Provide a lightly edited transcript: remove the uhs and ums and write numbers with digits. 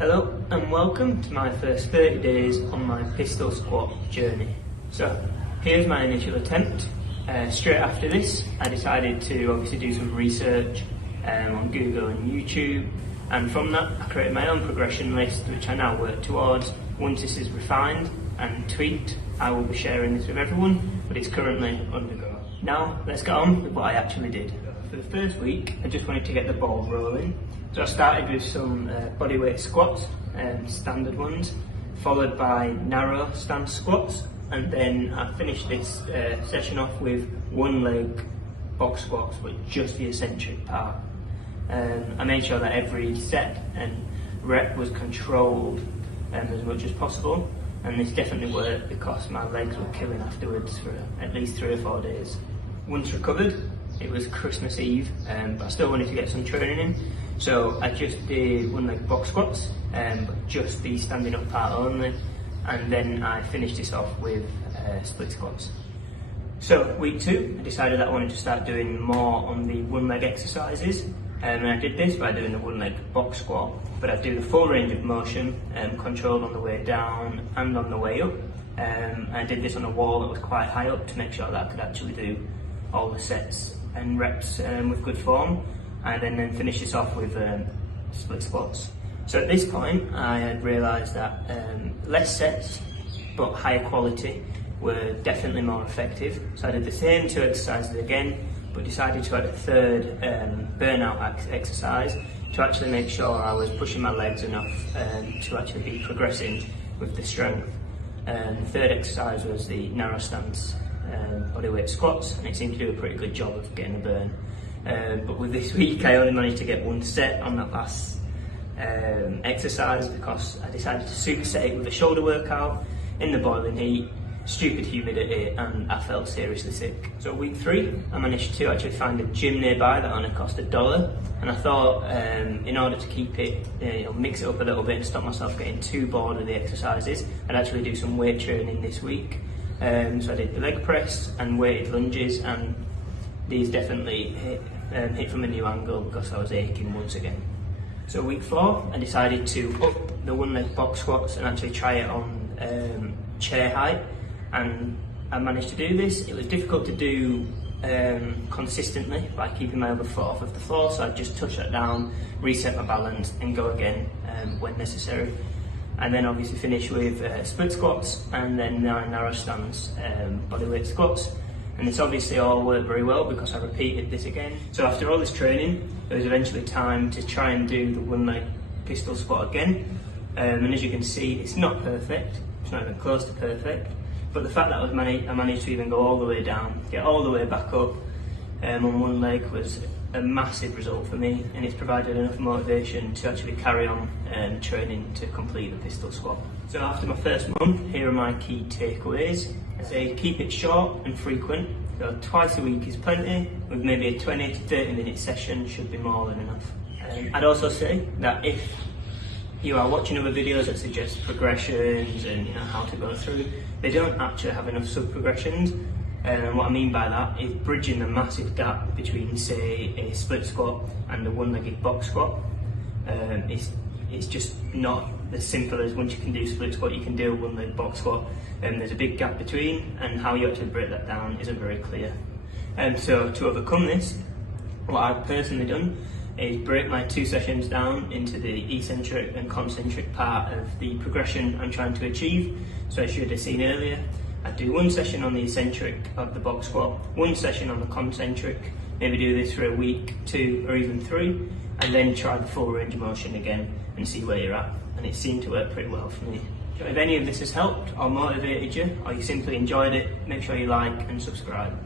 Hello and welcome to my first 30 days on my pistol squat journey. So here's my initial attempt. Straight after this I decided to obviously do some research on Google and YouTube, and from that I created my own progression list which I now work towards. Once this is refined and tweaked, I will be sharing this with everyone, but it's currently undergo. Now let's get on with what I actually did. For the first week I just wanted to get the ball rolling. So I started with some bodyweight squats, standard ones, followed by narrow stance squats, and then I finished this session off with one leg box squats, but just the eccentric part. I made sure that every set and rep was controlled as much as possible, and this definitely worked because my legs were killing afterwards for at least 3 or 4 days. Once recovered, it was Christmas Eve, but I still wanted to get some training in, so I just did one leg box squats, but just the standing up part only, and then I finished this off with split squats. So week 2, I decided that I wanted to start doing more on the one leg exercises, and I did this by doing the one leg box squat, but I do the full range of motion, controlled on the way down and on the way up. I did this on a wall that was quite high up to make sure that I could actually do all the sets and reps with good form, and then finish this off with split squats. So at this point I had realised that less sets but higher quality were definitely more effective, so I did the same 2 exercises again, but decided to add a third burnout exercise to actually make sure I was pushing my legs enough to actually be progressing with the strength. The third exercise was the narrow stance bodyweight squats, and it seemed to do a pretty good job of getting a burn. But with this week I only managed to get 1 set on that last exercise because I decided to superset it with a shoulder workout in the boiling heat, stupid humidity, and I felt seriously sick. So week 3 I managed to actually find a gym nearby that only cost $1, and I thought in order to keep it, mix it up a little bit and stop myself getting too bored of the exercises, I'd actually do some weight training this week. So I did the leg press and weighted lunges, and these definitely hit from a new angle because I was aching once again. So week 4 I decided to up the one leg box squats and actually try it on chair height, and I managed to do this. It was difficult to do consistently by keeping my other foot off of the floor, so I just touch that down, reset my balance and go again when necessary. And then obviously finish with split squats and then narrow stance bodyweight squats. And this obviously all worked very well because I repeated this again. So after all this training, it was eventually time to try and do the one leg pistol squat again. And as you can see, it's not perfect, it's not even close to perfect, but the fact that I managed to even go all the way down, get all the way back up on one leg was a massive result for me, and it's provided enough motivation to actually carry on training to complete the pistol squat. So after my first month, here are my key takeaways. I say keep it short and frequent, so twice a week is plenty, with maybe a 20 to 30 minute session should be more than enough. I'd also say that if you are watching other videos that suggest progressions and how to go through, they don't actually have enough sub-progressions. And what I mean by that is bridging the massive gap between, say, a split squat and a one-legged box squat. It's just not as simple as once you can do split squat, you can do a one-leg box squat. There's a big gap between, and how you actually break that down isn't very clear. So to overcome this, what I've personally done is break my 2 sessions down into the eccentric and concentric part of the progression I'm trying to achieve. So as you had seen earlier, I do 1 session on the eccentric of the box squat, 1 session on the concentric, maybe do this for a week, 2 or even 3, and then try the full range of motion again and see where you're at. And it seemed to work pretty well for me. So if any of this has helped or motivated you, or you simply enjoyed it, make sure you like and subscribe.